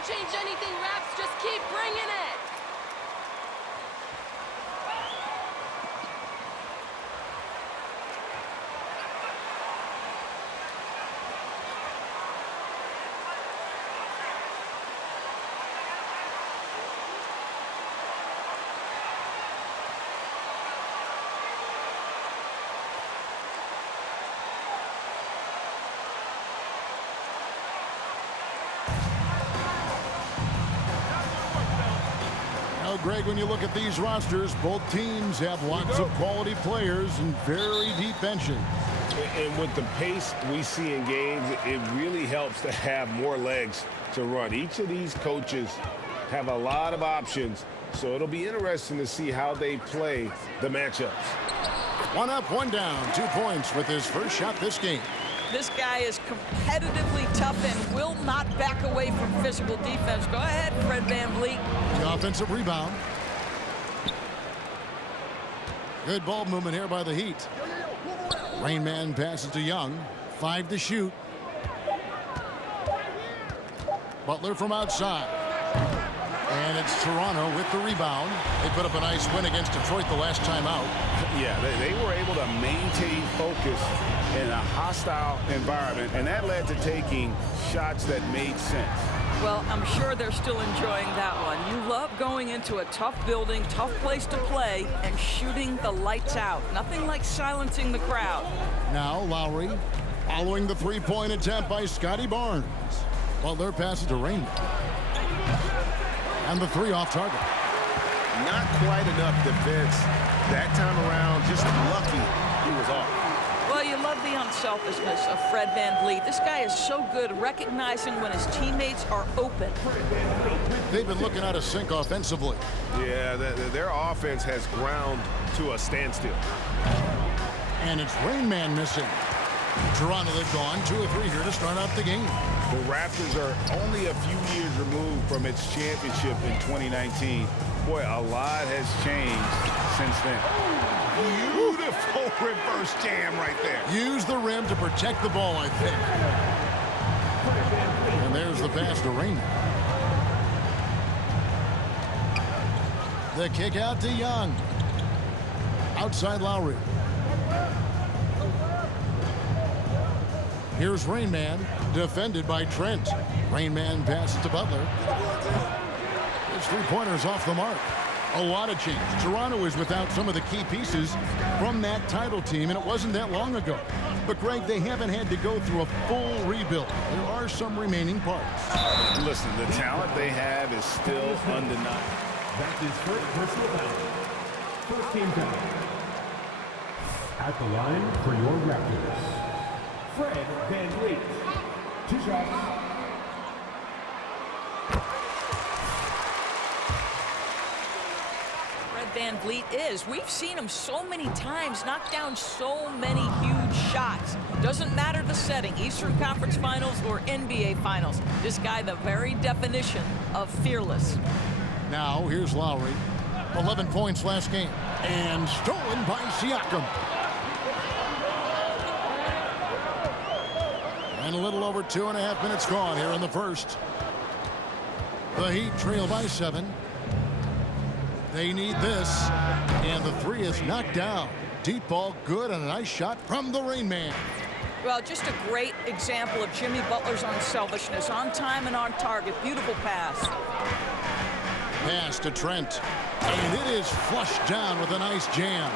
Don't change anything, refs. Just keep bringing it. Now, Greg, when you look at these rosters, both teams have lots of quality players and very deep benches. And with the pace we see in games, it really helps to have more legs to run. Each of these coaches have a lot of options, so it'll be interesting to see how they play the matchups. 1 up, 1 down, 2 points with his first shot this game. This guy is competitively tough and will not back away from physical defense. Go ahead, Fred VanVleet. The offensive rebound. Good ball movement here by the Heat. Rain Man passes to Young. 5 to shoot. Butler from outside. And it's Toronto with the rebound. They put up a nice win against Detroit the last time out. Yeah, they were able to maintain focus in a hostile environment, and that led to taking shots that made sense. Well, I'm sure they're still enjoying that one. You love going into a tough building, tough place to play, and shooting the lights out. Nothing like silencing the crowd. Now Lowry following the three-point attempt by Scotty Barnes. Butler passes to Rain. And the 3 off target. Not quite enough defense that time around. Just lucky he was off. Well, you love the unselfishness of Fred VanVleet. This guy is so good recognizing when his teammates are open. They've been looking out of sync offensively. Yeah, their offense has ground to a standstill. And it's Rain Man missing. Toronto, they've gone 2 of 3 here to start out the game. The Raptors are only a few years removed from its championship in 2019. Boy, a lot has changed since then. Beautiful reverse jam right there. Use the rim to protect the ball, I think. And there's the pass to Rain. The kick out to Young. Outside Lowry. Here's Rain Man, defended by Trent. Rain Man passes to Butler. His three-pointer's off the mark. A lot of change. Toronto is without some of the key pieces from that title team, and it wasn't that long ago. But, Greg, they haven't had to go through a full rebuild. There are some remaining parts. Listen, the talent they have is still undeniable. That is first personal foul. First team foul. At the line for your Raptors, Fred VanVleet. 2 shots. Fred VanVleet is. We've seen him so many times knock down so many huge shots. Doesn't matter the setting, Eastern Conference Finals or NBA Finals. This guy, the very definition of fearless. Now, here's Lowry. 11 points last game. And stolen by Siakam. And a little over 2.5 minutes gone here in the first. The Heat trail by 7. They need this. And the 3 is knocked down. Deep ball good and a nice shot from the Rain Man. Well, just a great example of Jimmy Butler's unselfishness. On time and on target. Beautiful pass. Pass to Trent. And it is flushed down with a nice jam.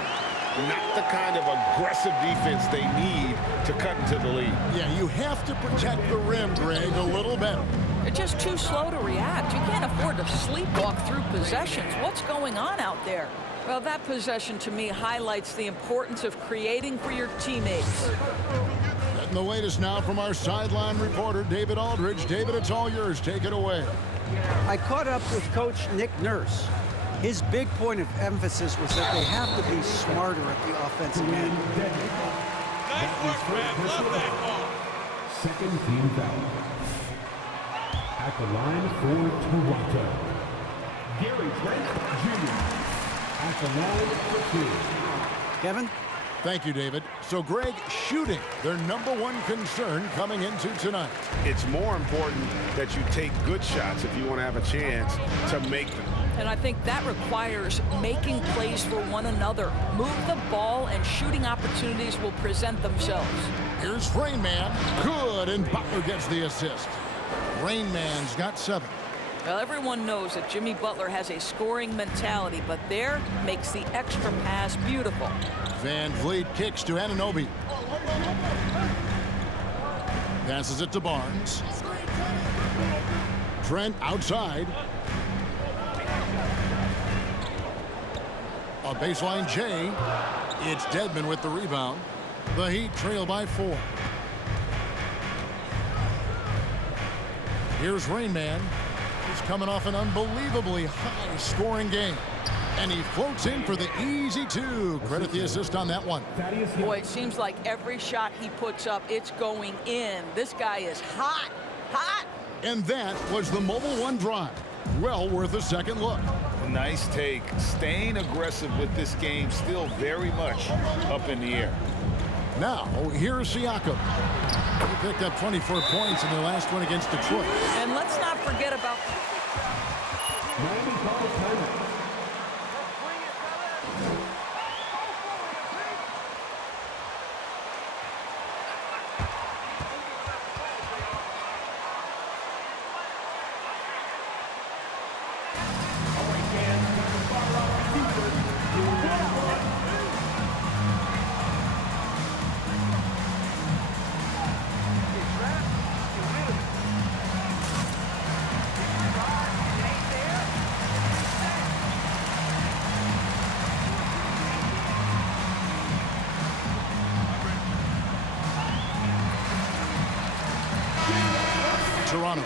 Not the kind of aggressive defense they need to cut into the lead. Yeah, you have to protect the rim, Greg, a little better. They're just too slow to react. You can't afford to sleepwalk through possessions. What's going on out there? Well, that possession to me highlights the importance of creating for your teammates. Getting the latest now from our sideline reporter, David Aldridge. David, it's all yours. Take it away. I caught up with Coach Nick Nurse. His big point of emphasis was that they have to be smarter at the offensive end. Nice work, man. Love that ball. Second team foul. At the line for Toronto, Gary Trent Jr. At the line for 2. Kevin, Thank you, David. So, Greg, shooting, their #1 concern coming into tonight. It's more important that you take good shots if you want to have a chance to make them. And I think that requires making plays for one another. Move the ball and shooting opportunities will present themselves. Here's Rain Man. Good, and Butler gets the assist. Rain Man's got 7. Well, everyone knows that Jimmy Butler has a scoring mentality, but there makes the extra pass beautiful. Van Vliet kicks to Anunoby. Passes it to Barnes. Trent outside. A baseline J. It's Dedmon with the rebound. The Heat trail by 4. Here's Rain Man. He's coming off an unbelievably high-scoring game. And he floats in for the easy 2. Credit the assist on that one. Boy, it seems like every shot he puts up, it's going in. This guy is hot, hot. And that was the Mobile One drive. Well worth a second look. Nice take. Staying aggressive with this game, still very much up in the air. Now, here's Siakam. He picked up 24 points in their last one against Detroit. And let's not forget about... Toronto.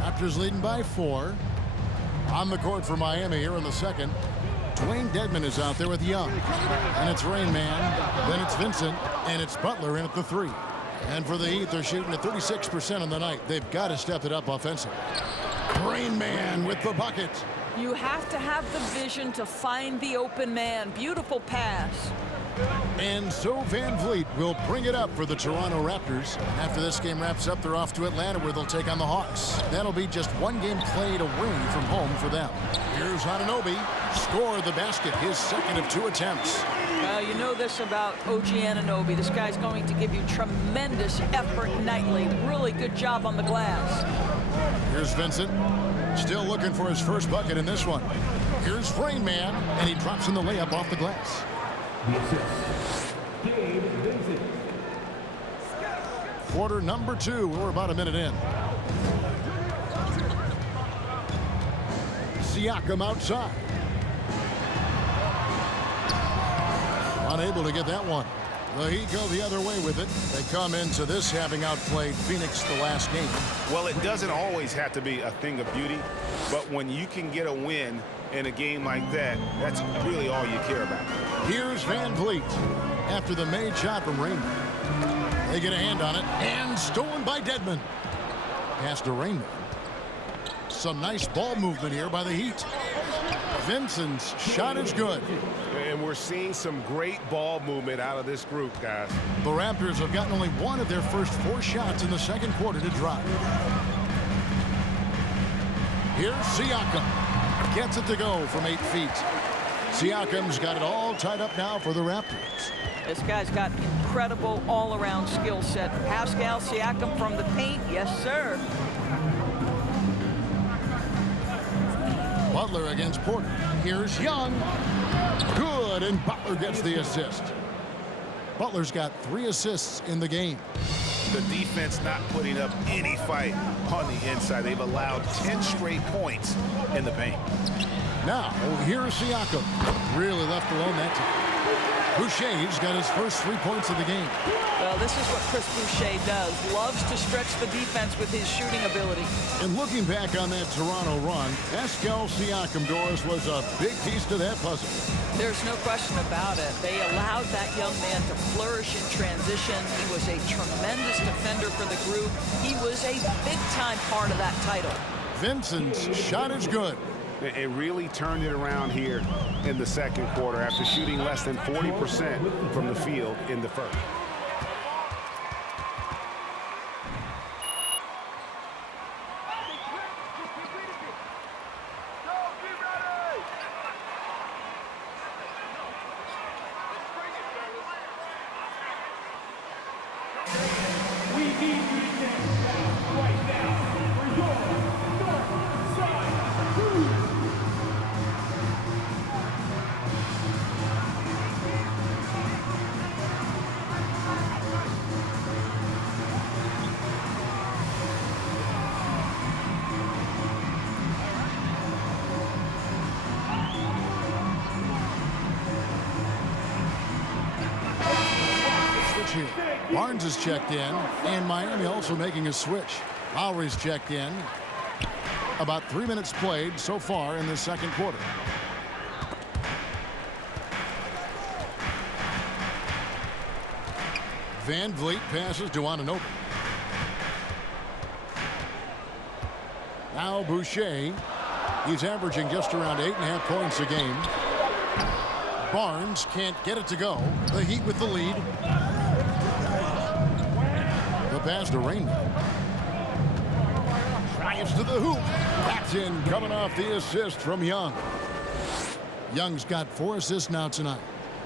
Raptors leading by 4. On the court for Miami here in the second. Dwayne Dedmon is out there with Young. And it's Rain Man. Then it's Vincent. And it's Butler in at the 3. And for the Heat, they're shooting at 36% on the night. They've got to step it up offensively. Rain Man with the bucket. You have to have the vision to find the open man. Beautiful pass. And so Van Vliet will bring it up for the Toronto Raptors. After this game wraps up, they're off to Atlanta where they'll take on the Hawks. That'll be just one game played away from home for them. Here's Anunoby. Scored the basket, his second of 2 attempts. Well, you know this about OG Anunoby. This guy's going to give you tremendous effort nightly. Really good job on the glass. Here's Vincent. Still looking for his first bucket in this one. Here's Rain Man, and he drops in the layup off the glass. Quarter number 2. We're about a minute in. Siakam outside. Unable to get that one. The Heat go the other way with it. They come into this having outplayed Phoenix the last game. Well, it doesn't always have to be a thing of beauty, but when you can get a win in a game like that, that's really all you care about. Here's Van Vliet after the made shot from Rain Man. They get a hand on it, and stolen by Dedmon. Pass to Rain Man. Some nice ball movement here by the Heat. Vincent's shot is good. And we're seeing some great ball movement out of this group, guys. The Raptors have gotten only one of their first 4 shots in the second quarter to drop. Here's Siakam. Gets it to go from 8 feet. Siakam's got it all tied up now for the Raptors. This guy's got incredible all-around skill set. Pascal Siakam from the paint. Yes, sir. Butler against Porter. Here's Young. Good, and Butler gets the assist. Butler's got 3 assists in the game. The defense not putting up any fight on the inside. They've allowed 10 straight points in the paint. Now, here's Siakam. Really left alone that time. Boucher's got his first 3 points of the game. Well, this is what Chris Boucher does. Loves to stretch the defense with his shooting ability. And looking back on that Toronto run, Pascal Siakam, Doris, was a big piece to that puzzle. There's no question about it. They allowed that young man to flourish in transition. He was a tremendous defender for the group. He was a big-time part of that title. Vincent's shot is good. It really turned it around here in the second quarter after shooting less than 40% from the field in the first. We need you right now for your North Side Crew. Here. Barnes is checked in, and Miami also making a switch. Lowry's checked in. About 3 minutes played so far in the second quarter. Van Vliet passes to Anunoby. Now Boucher. He's averaging just around 8.5 points a game. Barnes can't get it to go. The Heat with the lead. The pass to Rainman. Drives to the hoop. That's in, coming off the assist from Young. Young's got 4 assists now tonight.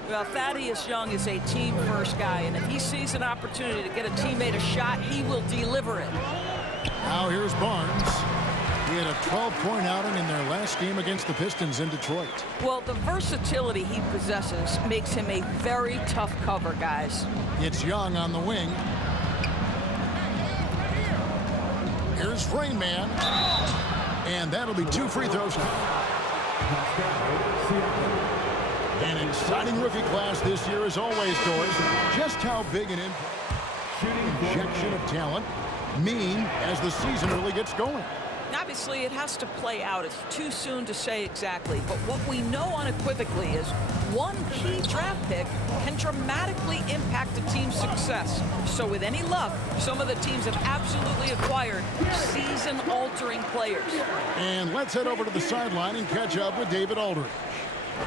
Well, Thaddeus Young is a team-first guy, and if he sees an opportunity to get a teammate a shot, he will deliver it. Now here's Barnes. He had a 12-point outing in their last game against the Pistons in Detroit. Well, the versatility he possesses makes him a very tough cover, guys. It's Young on the wing. Here's Rainman. And that'll be 2 free throws. An exciting rookie class this year as always, Doris. Just how big an injection of talent mean as the season really gets going? Obviously, it has to play out. It's too soon to say exactly. But what we know unequivocally is one key draft pick can dramatically impact a team's success. So with any luck, some of the teams have absolutely acquired season-altering players. And let's head over to the sideline and catch up with David Aldridge.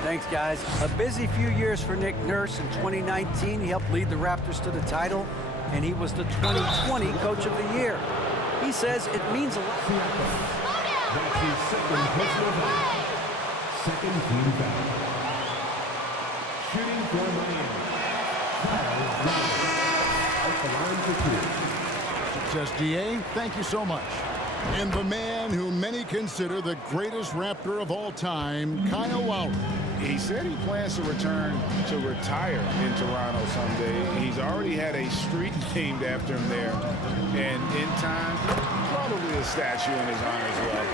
Thanks, guys. A busy few years for Nick Nurse. In 2019, he helped lead the Raptors to the title, and he was the 2020 Coach of the Year. He says it means a lot. That's his second personal foul. Second team foul. Shooting for Miami. Kyle Lowry at the line for 2. Success, DA. Thank you so much. And the man who many consider the greatest Raptor of all time, Kyle Lowry. He said he plans to return to retire in Toronto someday. He's already had a street named after him there. And in time, probably a statue in his honor as well.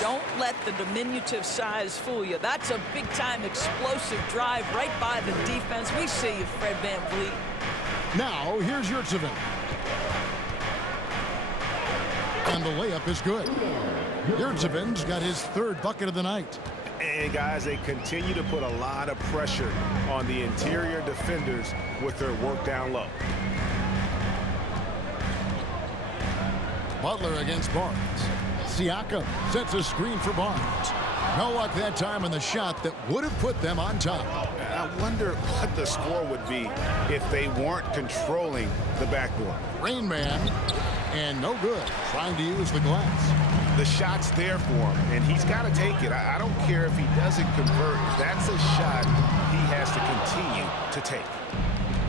Don't let the diminutive size fool you. That's a big-time explosive drive right by the defense. We see you, Fred VanVleet. Now, here's Yurtseven. And the layup is good. Yurtseven's got his 3rd bucket of the night. And guys, they continue to put a lot of pressure on the interior defenders with their work down low. Butler against Barnes. Siakam sets a screen for Barnes. No luck that time on the shot that would have put them on top. I wonder what the score would be if they weren't controlling the backboard. Rainman, and no good, trying to use the glass. The shot's there for him, and he's got to take it. I don't care if he doesn't convert. That's a shot he has to continue to take.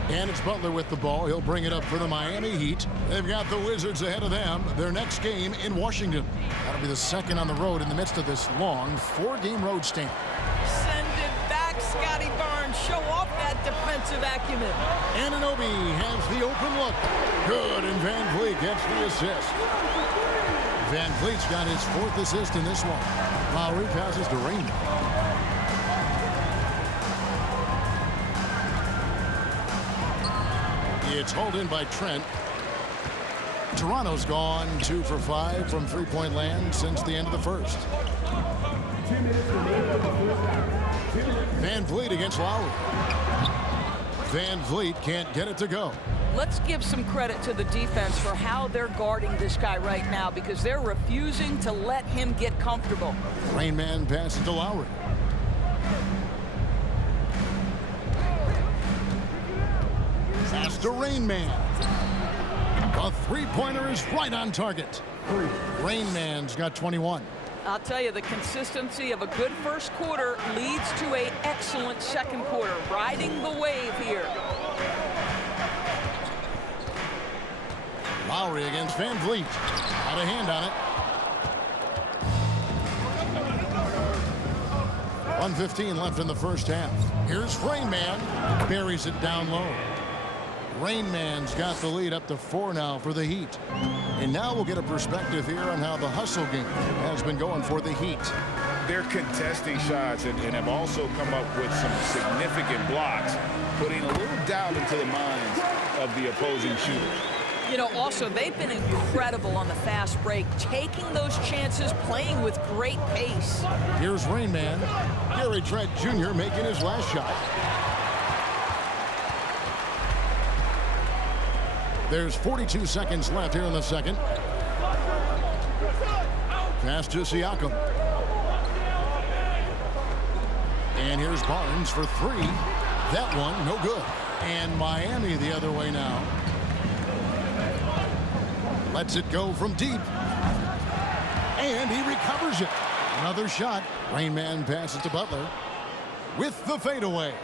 And it's Butler with the ball. He'll bring it up for the Miami Heat. They've got the Wizards ahead of them. Their next game in Washington. That'll be the second on the road in the midst of this long 4-game road stand. Send it back, Scotty Barnes. Show off that defensive acumen. Anunoby has the open look. Good, and Van Vliet gets the assist. Van Vliet's got his 4th assist in this one. Lowry passes to Rainman. It's hauled in by Trent. Toronto's gone 2 for 5 from three-point land since the end of the first. 2 minutes remaining in the first half. 2 minutes. Van Vliet against Lowry. Van Vliet can't get it to go. Let's give some credit to the defense for how they're guarding this guy right now, because they're refusing to let him get comfortable. Rain Man passes to Lowry. Pass to Rain Man. A three-pointer is right on target. Rain Man's got 21. I'll tell you, the consistency of a good first quarter leads to an excellent second quarter. Riding the wave here. Lowry against Van Vliet. Out of hand on it. 1:15 left in the first half. Here's Rain Man. Buries it down low. Rain Man's got the lead up to 4 now for the Heat. And now we'll get a perspective here on how the hustle game has been going for the Heat. They're contesting shots and have also come up with some significant blocks, putting a little doubt into the minds of the opposing shooters. You know, also, they've been incredible on the fast break, taking those chances, playing with great pace. Here's Rain Man. Gary Trent Jr. making his last shot. There's 42 seconds left here in the second. Pass to Siakam. And here's Barnes for 3. That one, no good. And Miami the other way now. Lets it go from deep. And he recovers it. Another shot. Rain Man passes to Butler. With the fadeaway.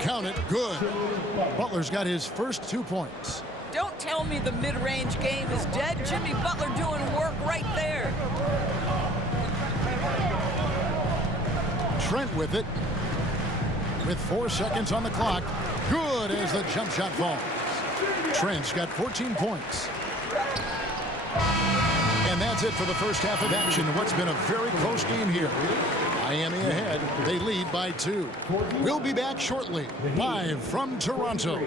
Count it, good. Butler's got his first 2 points. Don't tell me the mid-range game is dead. Jimmy Butler doing work right there. Trent with it. With 4 seconds on the clock. Good as the jump shot falls. Trent's got 14 points. And that's it for the first half of action. What's been a very close game here. Miami ahead. They lead by 2. We'll be back shortly. Live from Toronto.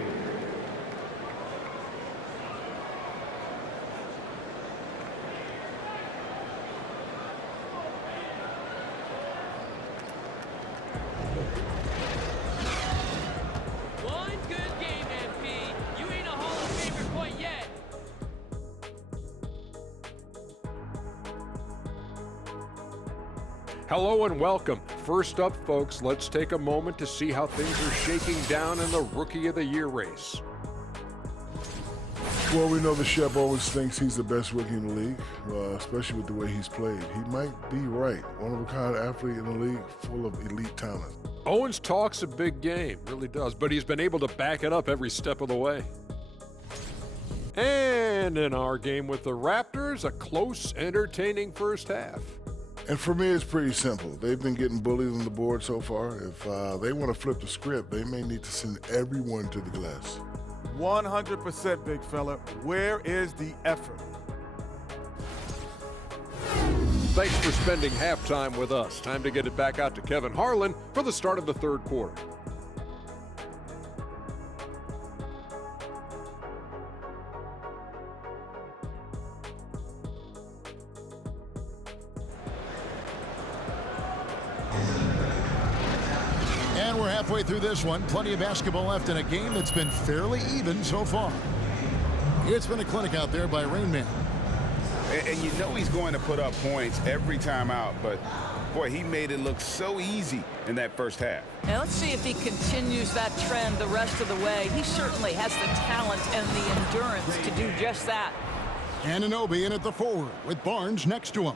One good game, MP. You ain't a Hall of Famer quite yet. Hello and welcome. First up, folks, let's take a moment to see how things are shaking down in the Rookie of the Year race. Well, we know the Shep always thinks he's the best rookie in the league, especially with the way he's played. He might be right. One-of-a-kind athlete in the league, full of elite talent. Owens talks a big game, really does, but he's been able to back it up every step of the way. And in our game with the Raptors, a close, entertaining first half. And for me, it's pretty simple. They've been getting bullied on the board so far. If they want to flip the script, they may need to send everyone to the glass. 100%, big fella. Where is the effort? Thanks for spending halftime with us. Time to get it back out to Kevin Harlan for the start of the third quarter. And we're halfway through this one. Plenty of basketball left in a game that's been fairly even so far. It's been a clinic out there by Rain Man. And you know he's going to put up points every time out, but boy, he made it look so easy in that first half. Now let's see if he continues that trend the rest of the way. He certainly has the talent and the endurance to do just that. Anunoby in at the forward with Barnes next to him.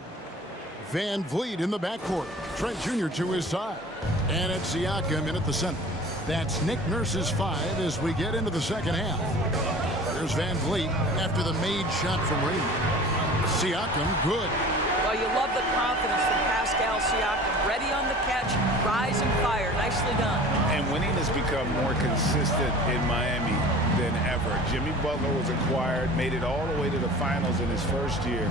Van Vliet in the backcourt. Trent Jr. to his side. And it's Siakam in at the center. That's Nick Nurse's 5 as we get into the second half. There's Van Vliet after the made shot from Raymond. Siakam, good. Well, you love the confidence from Pascal Siakam. Ready on the catch, rise and fire. Nicely done. And winning has become more consistent in Miami than ever. Jimmy Butler was acquired, made it all the way to the finals in his first year,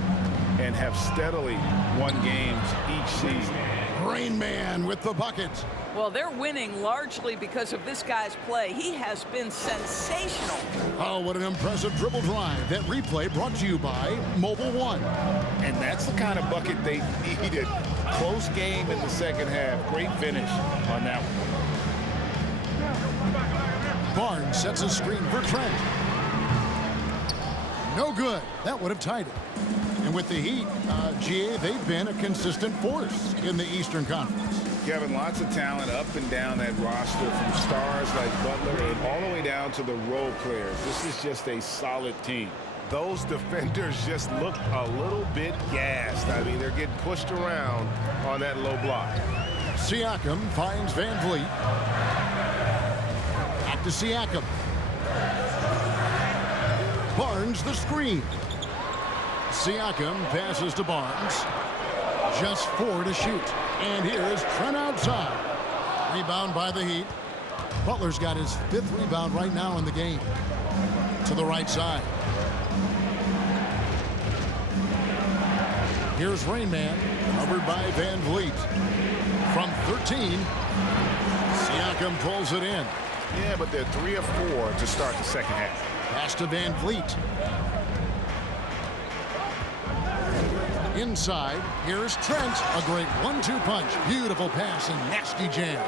and have steadily won games each season. Rain Man with the bucket. Well, they're winning largely because of this guy's play. He has been sensational. Oh, what an impressive dribble drive. That replay brought to you by Mobile One. And that's the kind of bucket they needed. Close game in the second half. Great finish on that one. Barnes sets a screen for Trent. No good. That would have tied it. And with the Heat, GA, they've been a consistent force in the Eastern Conference. Kevin, lots of talent up and down that roster, from stars like Butler and all the way down to the role players. This is just a solid team. Those defenders just look a little bit gassed. I mean, they're getting pushed around on that low block. Siakam finds Van Vliet. Back to Siakam. Barnes the screen. Siakam passes to Barnes. Just 4 to shoot. And here's Trent outside. Rebound by the Heat. Butler's got his 5th rebound right now in the game. To the right side. Here's Rain Man, covered by Van Vliet. From 13, Siakam pulls it in. Yeah, but they're 3 of 4 to start the second half. Pass to Van Vliet. Inside, here's Trent. A great 1-2 punch. Beautiful pass and nasty jam.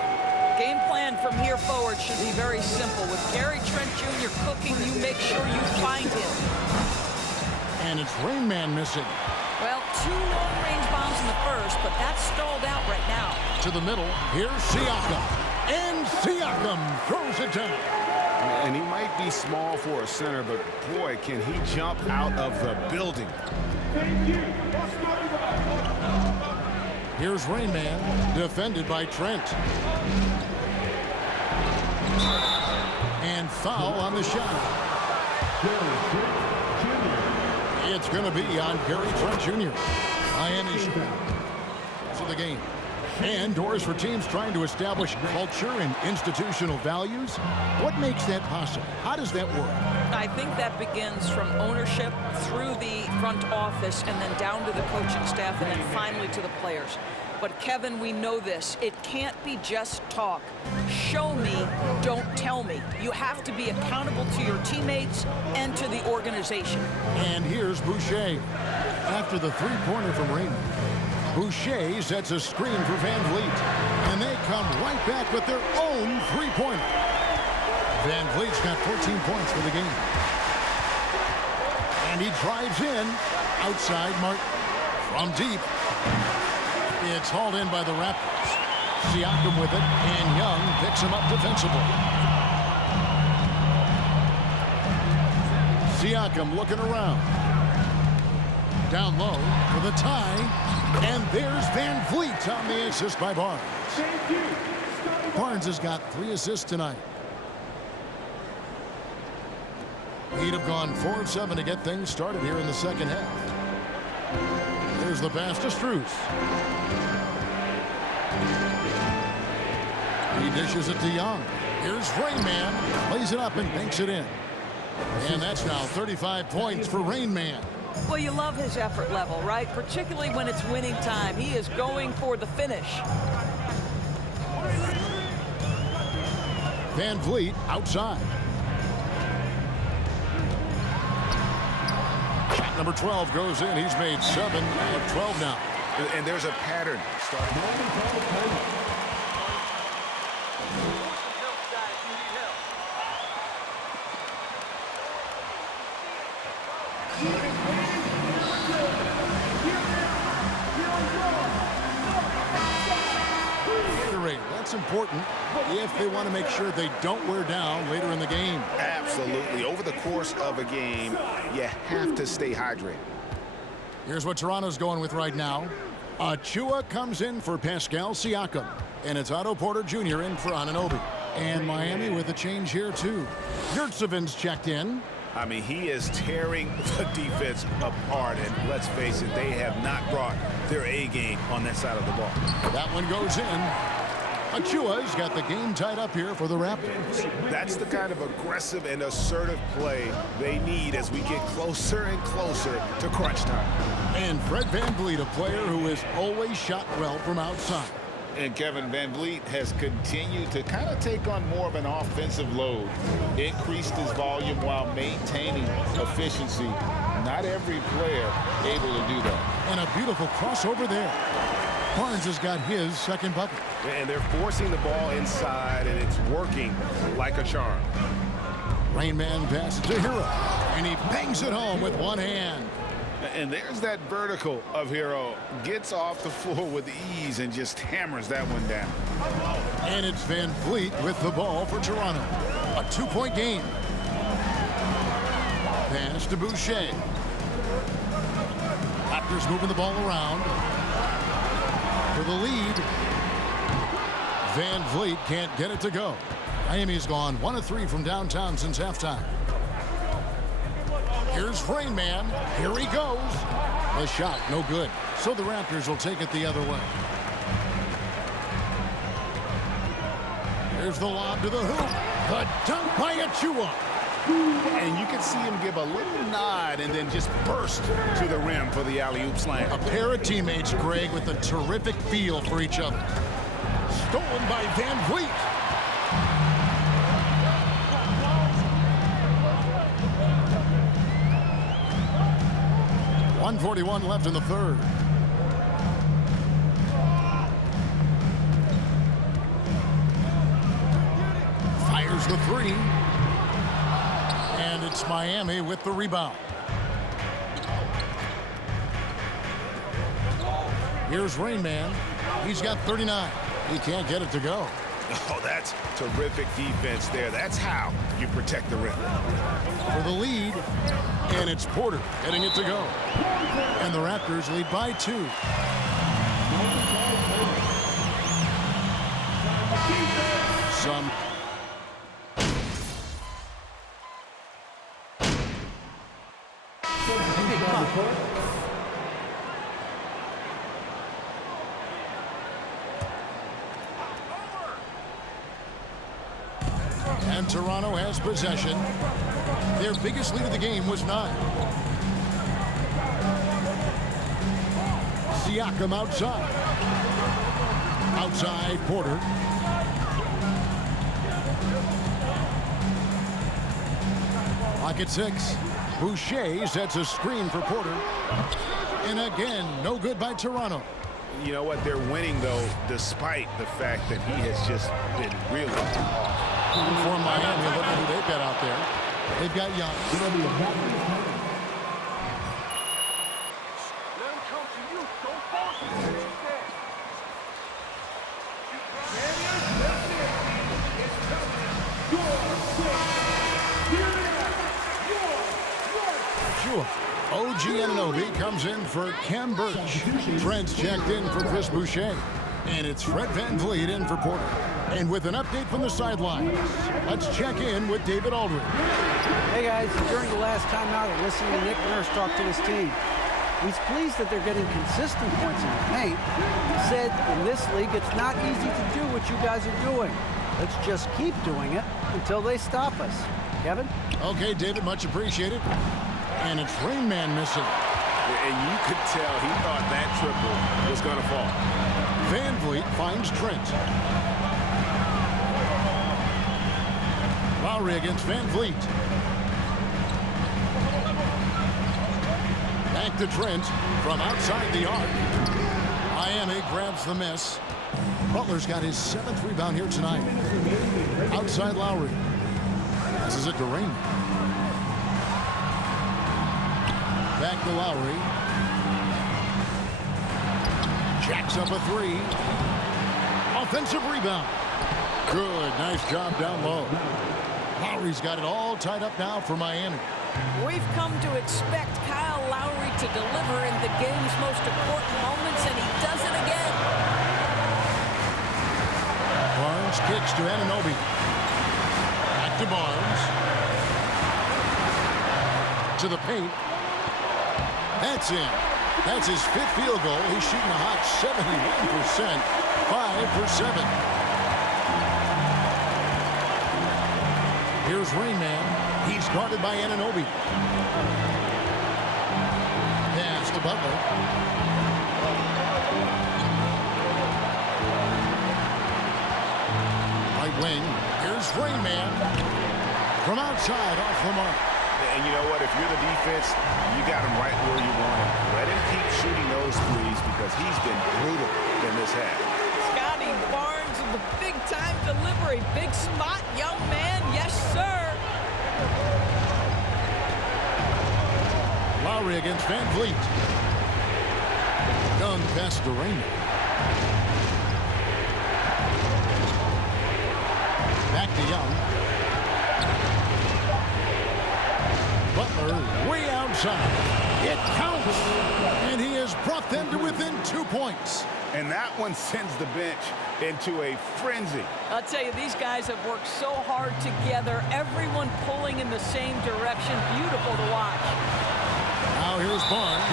Game plan from here forward should be very simple. With Gary Trent Jr. cooking, you make sure you find him. And it's Rain Man missing. Well, 2 long-range bombs in the first, but that's stalled out right now. To the middle, here's Siakam. And Siakam throws it down. And he might be small for a center, but boy, can he jump out of the building. Here's Rain Man, defended by Trent. And foul on the shot. It's going to be on Gary Trent Jr. Miami to the game. And doors for teams trying to establish culture and institutional values. What makes that possible? How does that work? I think that begins from ownership through the front office and then down to the coaching staff and then finally to the players. But Kevin, we know this. It can't be just talk. Show me, don't tell me. You have to be accountable to your teammates and to the organization. And here's Boucher. After the three-pointer from Raymond, Boucher sets a screen for Van Vliet. And they come right back with their own three-pointer. Van Vliet's got 14 points for the game. And he drives in. Outside Martin. From deep. It's hauled in by the Raptors. Siakam with it, and Young picks him up defensively. Siakam looking around. Down low for the tie. And there's Van Vliet on the assist by Barnes. Barnes has got 3 assists tonight. He'd have gone 4 of 7 to get things started here in the second half. There's the pass to Strus. He dishes it to Young. Here's Rain Man. Plays it up and banks it in. And that's now 35 points for Rain Man. Well, you love his effort level, right? Particularly when it's winning time. He is going for the finish. Van Vliet outside. Shot number 12 goes in. He's made 7 of 12 now. And there's a pattern starting. That's important if they want to make sure they don't wear down later in the game. Absolutely. Over the course of a game, you have to stay hydrated. Here's what Toronto's going with right now. Achua comes in for Pascal Siakam. And it's Otto Porter Jr. in for Anunoby. And Miami with a change here, too. Yurtseven's checked in. I mean, he is tearing the defense apart. And let's face it, they have not brought their A game on that side of the ball. That one goes in. Achua's got the game tied up here for the Raptors. That's the kind of aggressive and assertive play they need as we get closer and closer to crunch time. And Fred VanVleet, a player who has always shot well from outside. And Kevin, Van Vliet has continued to kind of take on more of an offensive load, increased his volume while maintaining efficiency. Not every player able to do that. And a beautiful crossover there. Barnes has got his second bucket. And they're forcing the ball inside, and it's working like a charm. Rain Man passes to Hero, and he bangs it home with one hand. And there's that vertical of Hero. Gets off the floor with ease and just hammers that one down. And it's Van Vliet with the ball for Toronto. A 2-point game. Pass to Boucher. Raptors moving the ball around. For the lead. Van Vliet can't get it to go. Miami's gone 1 of 3 from downtown since halftime. Here's Rain Man. Here he goes. The shot, no good. So the Raptors will take it the other way. Here's the lob to the hoop. The dunk by Achua. And you can see him give a little nod and then just burst to the rim for the alley-oop slam. A pair of teammates, Greg, with a terrific feel for each other. Stolen by Van Vliet. .141 left in the third. Fires the three. And it's Miami with the rebound. Here's Rain Man. He's got 39. He can't get it to go. Oh, that's terrific defense there. That's how you protect the rim. For the lead, and it's Porter getting it to go. And the Raptors lead by 2. Some and Toronto has possession. Their biggest lead of the game was 9. Siakam outside. Outside Porter. Lock at 6. Boucher sets a screen for Porter. And again, no good by Toronto. You know what? They're winning, though, despite the fact that he has just been really off. For Miami, look at who they've got out there. They've got Young. OG Anunoby comes in for Cam Birch. Trent's checked in for Chris Boucher. And it's Fred Van Vliet in for Porter. And with an update from the sidelines, let's check in with David Aldridge. Hey guys, during the last timeout, I listened to Nick Nurse talk to his team. He's pleased that they're getting consistent points in the paint. He said, in this league, it's not easy to do what you guys are doing. Let's just keep doing it until they stop us. Kevin? Okay, David, much appreciated. And it's Rain Man missing. And you could tell he thought that triple was going to fall. Van Vliet finds Trent. Lowry against Van Vliet. Back to Trent from outside the arc. Miami grabs the miss. Butler's got his 7th rebound here tonight. Outside Lowry. This is it to Rain. Back to Lowry. Jacks up a 3. Offensive rebound. Good, nice job down low. Lowry's got it all tied up now for Miami. We've come to expect Kyle Lowry to deliver in the game's most important moments, and he does it again. Barnes kicks to Anunoby. Back to Barnes. To the paint. That's in. That's his 5th field goal. He's shooting a hot 71%. 5 for 7. Here's Rain Man. He's guarded by Anunoby. Pass to Butler. wing. Here's Rainman. From outside, off the mark. And you know what? If you're the defense, you got him right where you want him. Let him keep shooting those threes because he's been brutal in this half. Scotty Barnes with the big-time delivery. Big spot, young man. Yes, sir. Lowry against Van Vliet. Young pass to Rainman. Back to Young. Butler way outside. It counts. And he has brought them to within 2 points. And that one sends the bench into a frenzy. I'll tell you, these guys have worked so hard together. Everyone pulling in the same direction. Beautiful to watch. Now here's Barnes.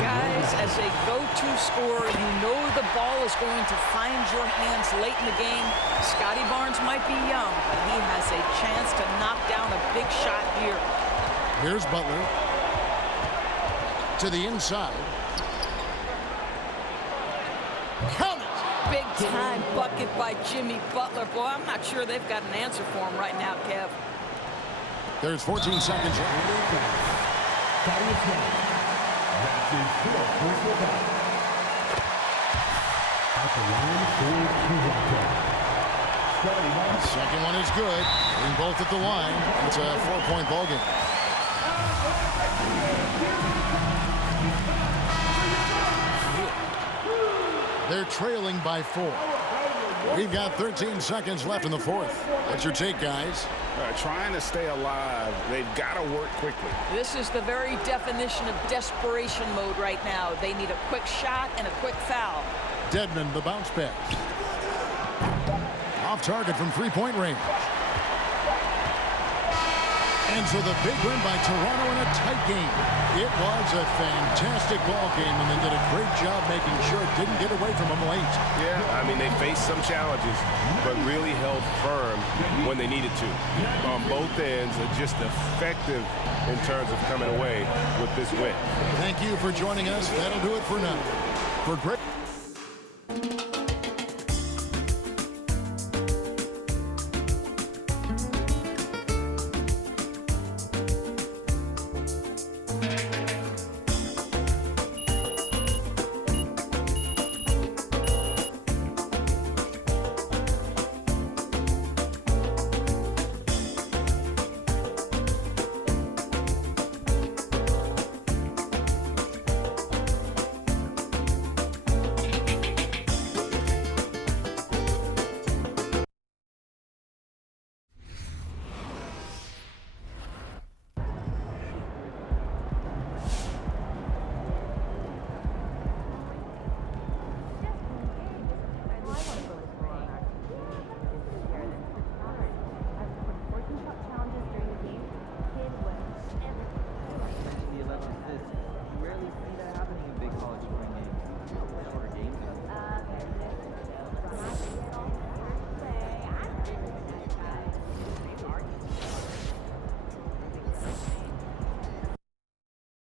Guys, as a go-to scorer, you know the ball is going to find your hands late in the game. Scotty Barnes might be young, but he has a chance to knock down a big shot here. Here's Butler. To the inside. Count it! Big-time bucket by Jimmy Butler. Boy, I'm not sure they've got an answer for him right now, Kev. There's 14 seconds left. Second one is good. And both at the line. It's a 4-point ball game. They're trailing by 4. We've got 13 seconds left in the fourth. What's your take, guys? Trying to stay alive. They've got to work quickly. This is the very definition of desperation mode right now. They need a quick shot and a quick foul. Dedmon, the bounce pass. Off target from three-point range. And so the big win by Toronto in a tight game. It was a fantastic ball game, and they did a great job making sure it didn't get away from them late. Yeah, I mean, they faced some challenges, but really held firm when they needed to. On both ends, just effective in terms of coming away with this win. Thank you for joining us. That'll do it for now. For great